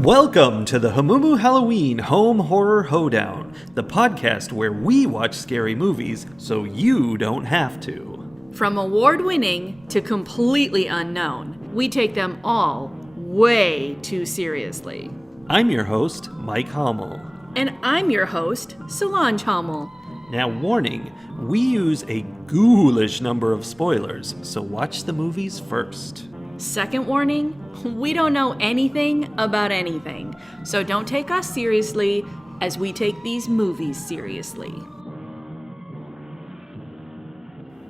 Welcome to the Hamumu Halloween Home Horror Hoedown, the podcast where we watch scary movies so you don't have to. From award-winning to completely unknown, we take them all way too seriously. I'm your host, Mike Hommel. And I'm your host, Solange Hommel. Now, warning, we use a ghoulish number of spoilers, so watch the movies first. Second warning, we don't know anything about anything, so don't take us seriously as we take these movies seriously.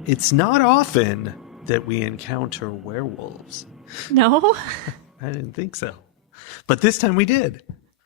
It's not often that we encounter werewolves. No? I didn't think so. But this time we did.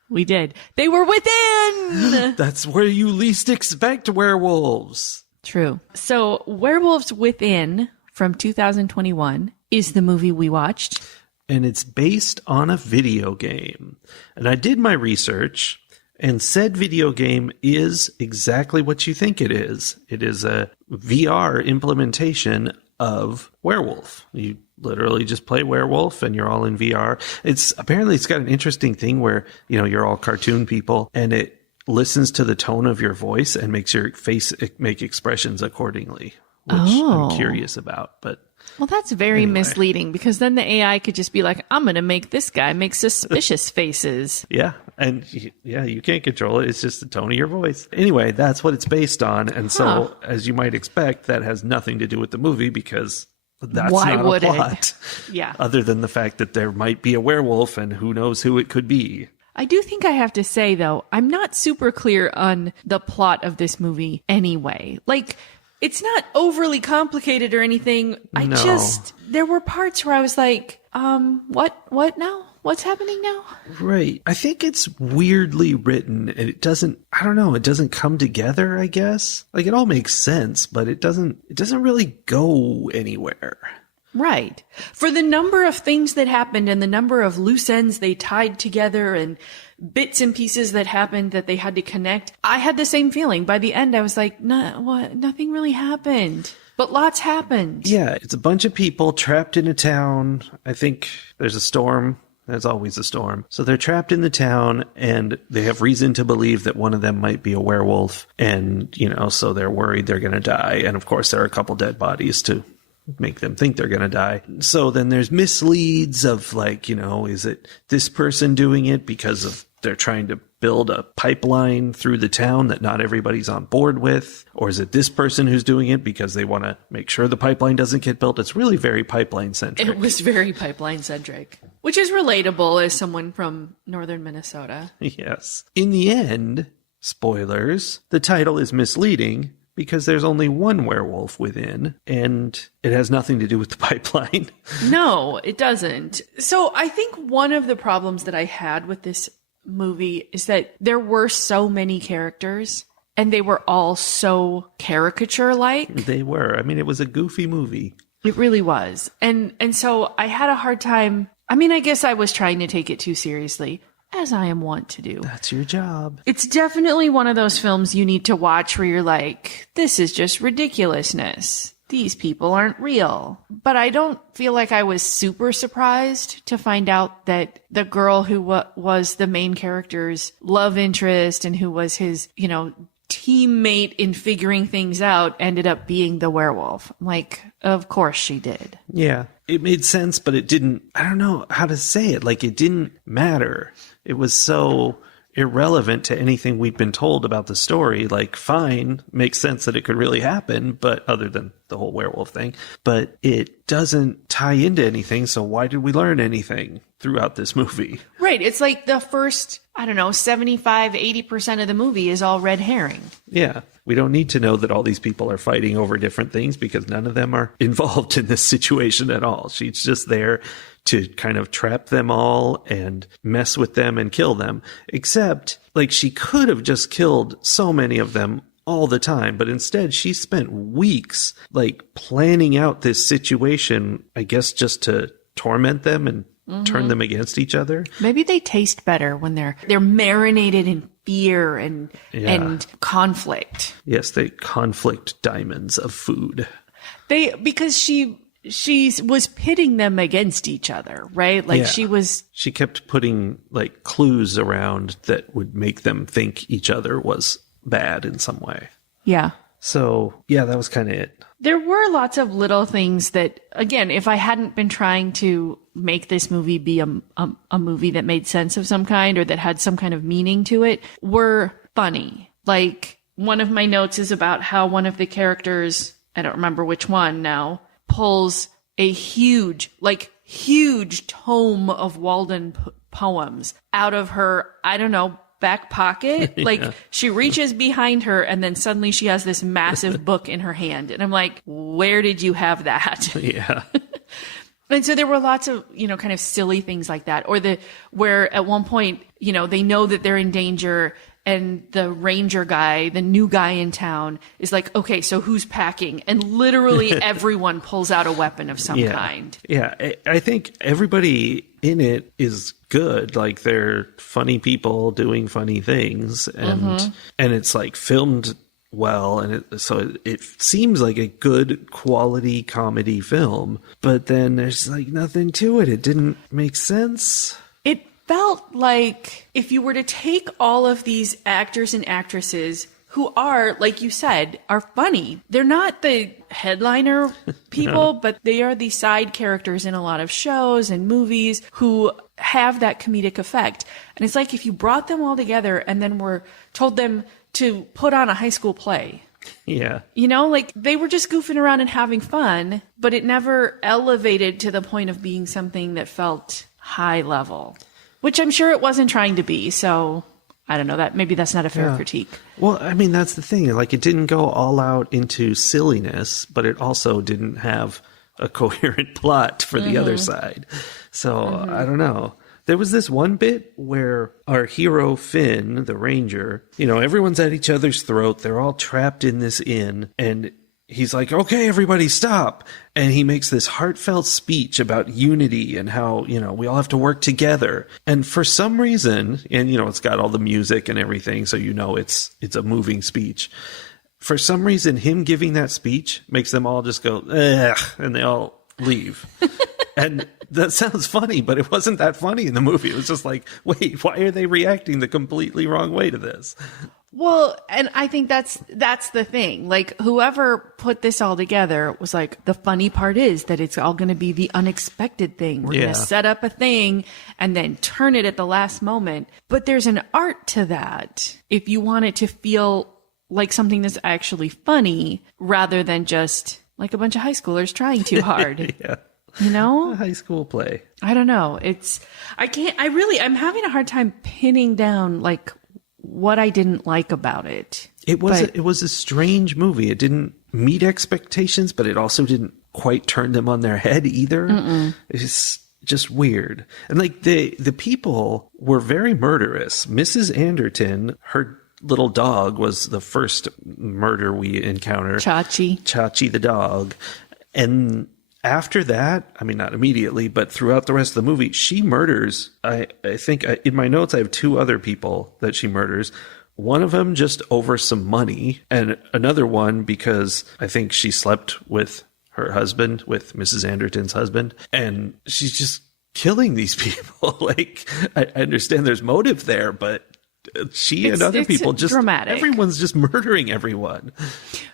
We did. They were within! That's where you least expect werewolves. True. So, Werewolves Within from 2021 is the movie we watched. And it's based on a video game. And I did my research, and said video game is exactly what you think it is. It is a VR implementation of Werewolf. You literally just play Werewolf and you're all in VR. It's got an interesting thing where, you're all cartoon people and it listens to the tone of your voice and makes your face make expressions accordingly, which I'm curious about. But well, that's very misleading because then the AI could just be like, I'm going to make this guy make suspicious faces. Yeah. And you can't control it. It's just the tone of your voice. Anyway, that's what it's based on. And so, as you might expect, that has nothing to do with the movie because that's Why not would a plot. Yeah. Other than the fact that there might be a werewolf and who knows who it could be. I do think I have to say, though, I'm not super clear on the plot of this movie anyway. Like, it's not overly complicated or anything. There were parts where I was like, what now? What's happening now? Right. I think it's weirdly written and it doesn't come together, I guess. Like, it all makes sense, but it doesn't really go anywhere. Right. For the number of things that happened and the number of loose ends they tied together and bits and pieces that happened that they had to connect, I had the same feeling. By the end, I was like, nothing really happened. But lots happened. Yeah, it's a bunch of people trapped in a town. I think there's a storm. There's always a storm. So they're trapped in the town and they have reason to believe that one of them might be a werewolf. And, so they're worried they're going to die. And of course, there are a couple dead bodies to make them think they're going to die. So then there's misleads of like, is it this person doing it because of they're trying to build a pipeline through the town that not everybody's on board with? Or is it this person who's doing it because they want to make sure the pipeline doesn't get built? It's really very pipeline centric. It was very pipeline centric, which is relatable as someone from northern Minnesota. Yes. In the end, spoilers, the title is misleading because there's only one werewolf within, and it has nothing to do with the pipeline. No, it doesn't. So I think one of the problems that I had with this movie is that there were so many characters, and they were all so caricature-like. They were. I mean, it was a goofy movie. It really was. And so I had a hard time. I mean, I guess I was trying to take it too seriously, as I am wont to do. That's your job. It's definitely one of those films you need to watch where you're like, this is just ridiculousness. These people aren't real. But I don't feel like I was super surprised to find out that the girl who was the main character's love interest and who was his, teammate in figuring things out ended up being the werewolf. Like, of course she did. Yeah, it made sense, but it didn't, I don't know how to say it. Like, it didn't matter. It was so irrelevant to anything we'd been told about the story. Like, fine, makes sense that it could really happen, but other than the whole werewolf thing, but it doesn't tie into anything. So why did we learn anything throughout this movie? Right. It's like the first, 75-80% of the movie is all red herring. Yeah. We don't need to know that all these people are fighting over different things because none of them are involved in this situation at all. She's just there to kind of trap them all and mess with them and kill them. Except, like, she could have just killed so many of them all the time, but instead she spent weeks, like, planning out this situation, I guess just to torment them and turn them against each other. Maybe they taste better when they're marinated in fear and conflict. Yes, they conflict diamonds of food. Because she she was pitting them against each other, right? Like she kept putting like clues around that would make them think each other was bad in some way. Yeah. So, yeah, that was kind of it. There were lots of little things that, again, if I hadn't been trying to make this movie be a movie that made sense of some kind or that had some kind of meaning to it, were funny. Like, one of my notes is about how one of the characters, I don't remember which one now, pulls a huge tome of Walden poems out of her, I don't know, back pocket. Like, she reaches behind her and then suddenly she has this massive book in her hand. And I'm like, where did you have that? Yeah. And so there were lots of, kind of silly things like that. Or where at one point, they know that they're in danger and the ranger guy, the new guy in town, is like, okay, so who's packing? And literally everyone pulls out a weapon of some kind. Yeah, I think everybody in it is good. Like, they're funny people doing funny things. And it's like filmed well. And so it seems like a good quality comedy film. But then there's like nothing to it. It didn't make sense. It felt like if you were to take all of these actors and actresses who are, like you said, are funny. They're not the headliner people, but they are the side characters in a lot of shows and movies who have that comedic effect. And it's like if you brought them all together and then told them to put on a high school play. Yeah. Like they were just goofing around and having fun, but it never elevated to the point of being something that felt high level. Which I'm sure it wasn't trying to be, so I don't know. Maybe that's not a fair critique. Well, I mean, that's the thing. Like, it didn't go all out into silliness, but it also didn't have a coherent plot for the other side. So, I don't know. There was this one bit where our hero, Finn, the ranger, everyone's at each other's throat. They're all trapped in this inn, and he's like, okay, everybody stop. And he makes this heartfelt speech about unity and how, we all have to work together. And for some reason, and, it's got all the music and everything, so it's a moving speech. For some reason, him giving that speech makes them all just go, ugh, and they all leave. And that sounds funny, but it wasn't that funny in the movie. It was just like, wait, why are they reacting the completely wrong way to this? Well, and I think that's the thing. Like, whoever put this all together was like, the funny part is that it's all going to be the unexpected thing. We're going to set up a thing and then turn it at the last moment. But there's an art to that. If you want it to feel like something that's actually funny rather than just like a bunch of high schoolers trying too hard. Yeah. A high school play. I don't know. I'm having a hard time pinning down like what I didn't like about it. It was a strange movie. It didn't meet expectations, but it also didn't quite turn them on their head either. It's just weird. And like the people were very murderous. Mrs. Anderton, her little dog was the first murder we encountered. Chachi the dog. And after that, I mean, not immediately, but throughout the rest of the movie, she murders. I think in my notes, I have two other people that she murders. One of them just over some money, and another one because I think she slept with her husband, with Mrs. Anderton's husband, and she's just killing these people. Like, I understand there's motive there, but and other people just dramatic. Everyone's just murdering everyone.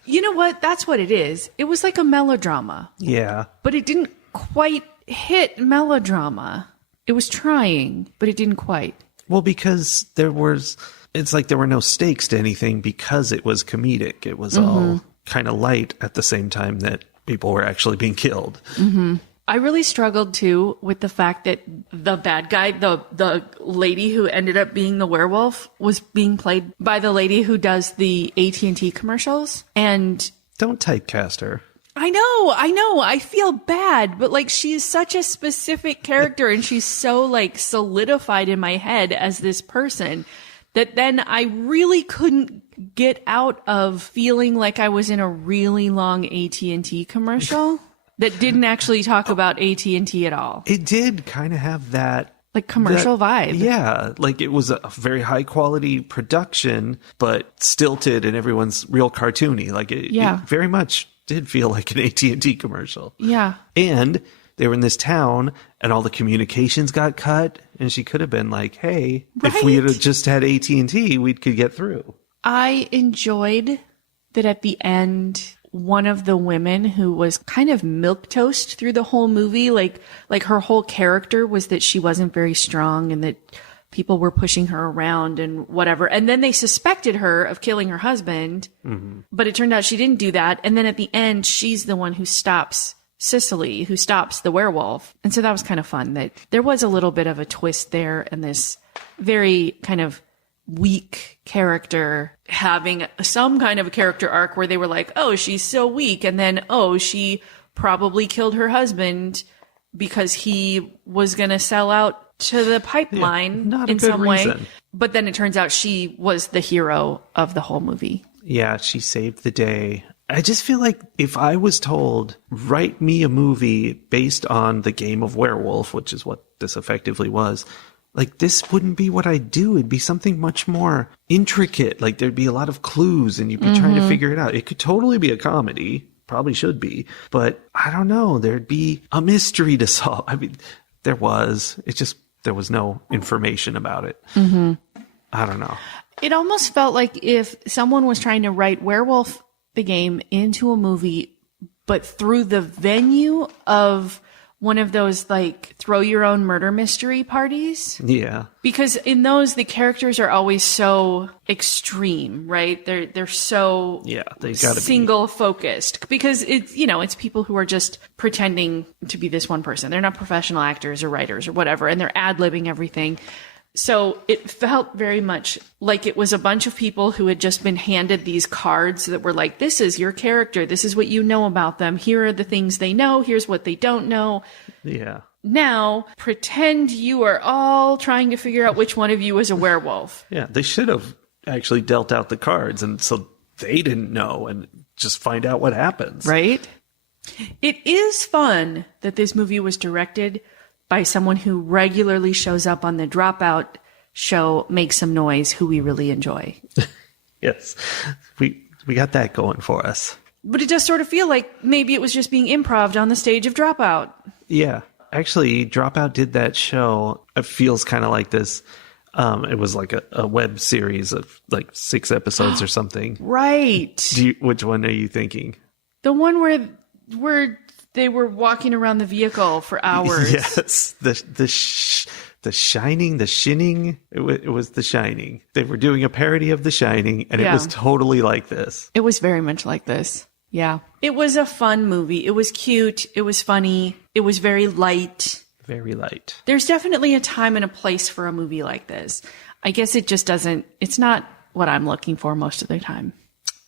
You know what? That's what it is. It was like a melodrama. Yeah. But it didn't quite hit melodrama. It was trying, but it didn't quite. Well, because it's like there were no stakes to anything because it was comedic. It was all kind of light at the same time that people were actually being killed. Mm-hmm. I really struggled too with the fact that the bad guy, the lady who ended up being the werewolf, was being played by the lady who does the AT&T commercials. And don't typecast her. I know. I feel bad, but like she is such a specific character and she's so like solidified in my head as this person that then I really couldn't get out of feeling like I was in a really long AT&T commercial. That didn't actually talk about AT&T at all. It did kind of have that like commercial vibe. Yeah, like it was a very high quality production, but stilted and everyone's real cartoony. Like it very much did feel like an AT&T commercial. Yeah. And they were in this town and all the communications got cut. And she could have been like, hey, if we had just had AT&T, we could get through. I enjoyed that at the end, one of the women who was kind of milquetoast through the whole movie, like her whole character was that she wasn't very strong and that people were pushing her around and whatever. And then they suspected her of killing her husband, but it turned out she didn't do that. And then at the end, she's the one who stops Cicely, who stops the werewolf. And so that was kind of fun that there was a little bit of a twist there, and this very kind of weak character having some kind of a character arc where they were like, oh, she's so weak. And then, oh, she probably killed her husband because he was going to sell out to the pipeline in some way. But then it turns out she was the hero of the whole movie. Yeah, she saved the day. I just feel like if I was told, write me a movie based on the game of Werewolf, which is what this effectively was, like, this wouldn't be what I'd do. It'd be something much more intricate. Like, there'd be a lot of clues and you'd be trying to figure it out. It could totally be a comedy. Probably should be. But I don't know. There'd be a mystery to solve. I mean, there was. It's just, there was no information about it. I don't know. It almost felt like if someone was trying to write Werewolf the game into a movie, but through the venue of one of those, like, throw your own murder mystery parties. Yeah. Because in those, the characters are always so extreme, right? They're so they gotta single focused, because it's, you know, it's people who are just pretending to be this one person. They're not professional actors or writers or whatever, and they're ad-libbing everything. So it felt very much like it was a bunch of people who had just been handed these cards that were like, this is your character. This is what you know about them. Here are the things they know. Here's what they don't know. Yeah. Now, pretend you are all trying to figure out which one of you is a werewolf. Yeah, they should have actually dealt out the cards, and so they didn't know, and just find out what happens. Right? It is fun that this movie was directed by someone who regularly shows up on the Dropout show, Make Some Noise, who we really enjoy. Yes, we got that going for us. But it does sort of feel like maybe it was just being improv'd on the stage of Dropout. Yeah. Actually, Dropout did that show. It feels kind of like this. It was like a web series of like 6 episodes or something. Right. Which one are you thinking? The one where they were walking around the vehicle for hours. Yes. The Shining, The Shinning. It was The Shining. They were doing a parody of The Shining, and it was totally like this. It was very much like this. Yeah. It was a fun movie. It was cute. It was funny. It was very light. Very light. There's definitely a time and a place for a movie like this. I guess it just doesn't, it's not what I'm looking for most of the time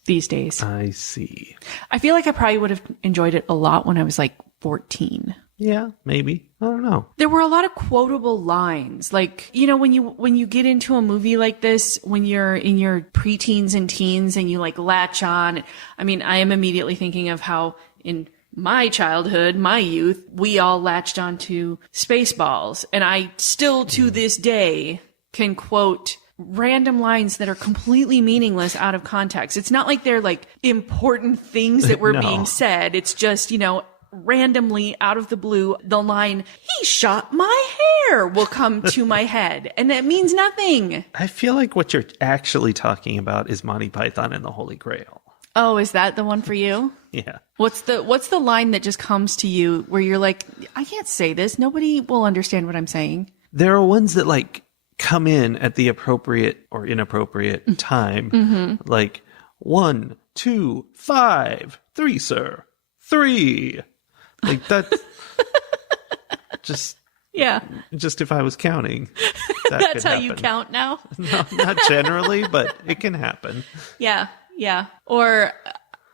these days. I see. I feel like I probably would have enjoyed it a lot when I was like 14. Yeah, maybe. I don't know. There were a lot of quotable lines. Like, you know, when you get into a movie like this, when you're in your preteens and teens and you like latch on. I mean, I am immediately thinking of how in my childhood, my youth, we all latched onto Spaceballs. And I still to this day can quote random lines that are completely meaningless out of context. It's not like they're like important things that were being said. It's just, you know, randomly out of the blue, the line, he shot my hair, will come to my head. And that means nothing. I feel like what you're actually talking about is Monty Python and the Holy Grail. Oh, is that the one for you? Yeah. What's the line that just comes to you where you're like, I can't say this. Nobody will understand what I'm saying. There are ones that like come in at the appropriate or inappropriate time. Mm-hmm. Like 1, 2, 5, 3, sir. 3. Like that. Just if I was counting. That's how you count now? No, not generally, but it can happen. Yeah. Yeah. Or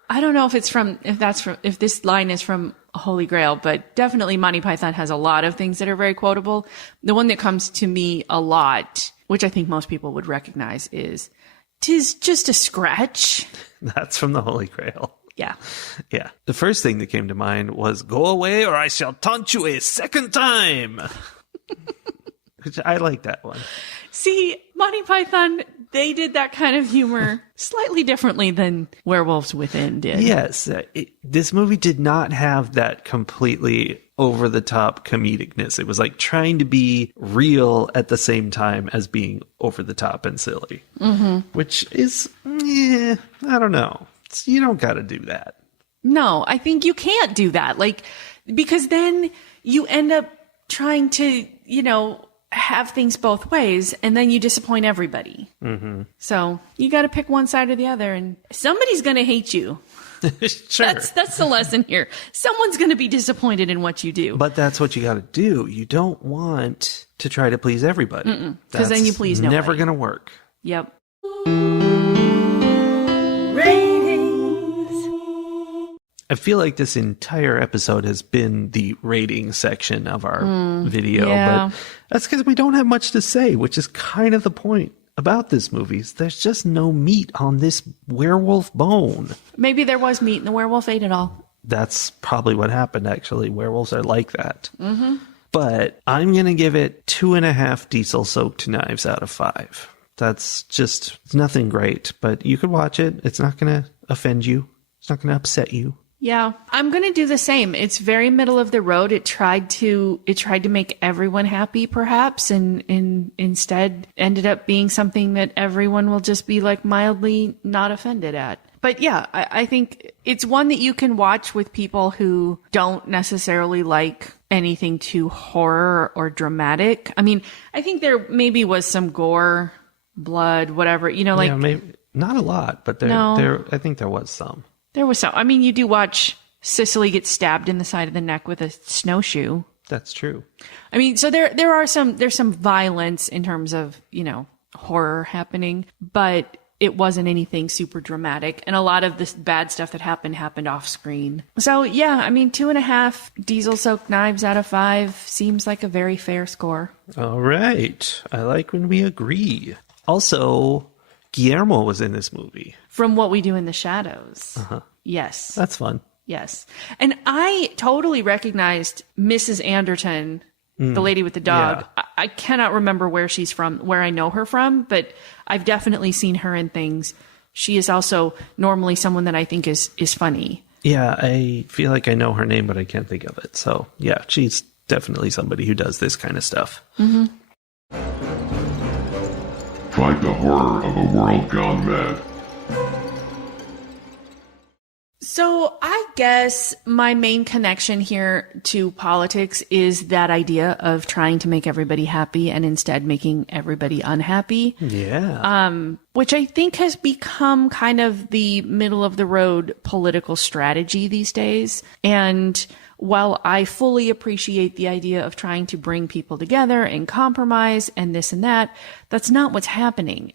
I don't know if if this line is from Holy Grail, but definitely Monty Python has a lot of things that are very quotable. The one that comes to me a lot, which I think most people would recognize, is, "'Tis just a scratch." That's from the Holy Grail. Yeah. Yeah. The first thing that came to mind was, "Go away or I shall taunt you a second time." Which I like that one. See, Monty Python, they did that kind of humor slightly differently than Werewolves Within did. Yes, this movie did not have that completely over-the-top comedicness. It was like trying to be real at the same time as being over-the-top and silly. Which is, I don't know. You don't got to do that. No, I think you can't do that. Like, because then you end up trying to, have things both ways, and then you disappoint everybody. So you got to pick one side or the other, and somebody's going to hate you. Sure. That's the lesson here. Someone's going to be disappointed in what you do. But that's what you got to do. You don't want to try to please everybody. Because then you please nobody. Never going to work. Yep. I feel like this entire episode has been the rating section of our video, yeah. but that's because we don't have much to say, which is kind of the point about this movie. There's just no meat on this werewolf bone. Maybe there was meat and the werewolf ate it all. That's probably what happened, actually. Werewolves are like that. But I'm going to give it 2.5 diesel-soaked knives out of 5. That's just nothing great, but you could watch it. It's not going to offend you. It's not going to upset you. Yeah, I'm going to do the same. It's very middle of the road. It tried to make everyone happy, perhaps, and instead ended up being something that everyone will just be like mildly not offended at. But yeah, I think it's one that you can watch with people who don't necessarily like anything too horror or dramatic. I mean, I think there maybe was some gore, blood, whatever, Yeah, maybe not a lot, but I think there was some. There was some. I mean, you do watch Cicely get stabbed in the side of the neck with a snowshoe. That's true. I mean, so there's some violence in terms of, horror happening, but it wasn't anything super dramatic. And a lot of this bad stuff that happened off screen. So yeah, I mean, 2.5 diesel-soaked knives out of 5 seems like a very fair score. All right. I like when we agree. Also, Guillermo was in this movie. From What We Do in the Shadows. Yes. That's fun. Yes. And I totally recognized Mrs. Anderton, the lady with the dog. Yeah. I cannot remember where she's from, where I know her from, but I've definitely seen her in things. She is also normally someone that I think is funny. Yeah, I feel like I know her name, but I can't think of it. So yeah, she's definitely somebody who does this kind of stuff. Fight the horror of a world gone mad. So I guess my main connection here to politics is that idea of trying to make everybody happy and instead making everybody unhappy. Yeah. Which I think has become kind of the middle of the road political strategy these days. And while I fully appreciate the idea of trying to bring people together and compromise and this and that, that's not what's happening.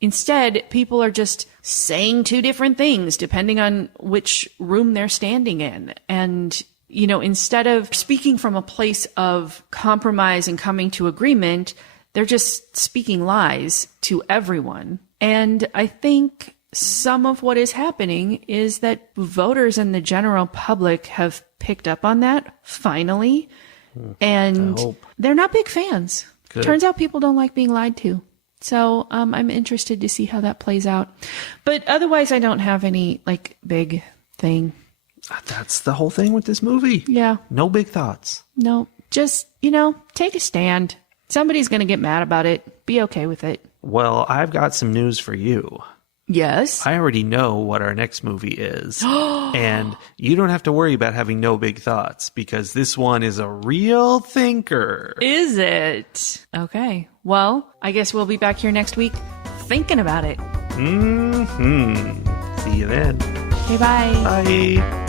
Instead, people are just saying two different things depending on which room they're standing in. And, instead of speaking from a place of compromise and coming to agreement, they're just speaking lies to everyone. And I think some of what is happening is that voters and the general public have picked up on that, finally. And they're not big fans. Good. Turns out people don't like being lied to. So I'm interested to see how that plays out. But otherwise, I don't have any, big thing. That's the whole thing with this movie. Yeah. No big thoughts. No. Just, take a stand. Somebody's going to get mad about it. Be okay with it. Well, I've got some news for you. Yes? I already know what our next movie is. And you don't have to worry about having no big thoughts because this one is a real thinker. Is it? Okay. Well, I guess we'll be back here next week thinking about it. See you then. Okay, bye. Bye.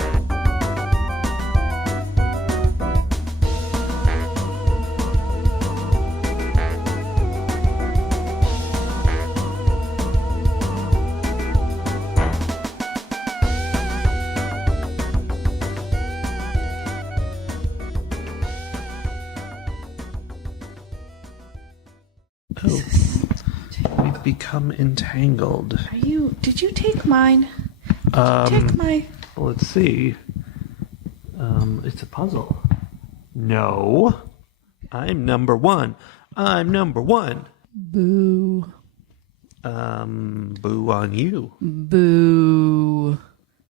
Oh, we've become entangled. Did you take mine? Take my... Let's see. It's a puzzle. No. I'm number one. Boo. Boo on you. Boo.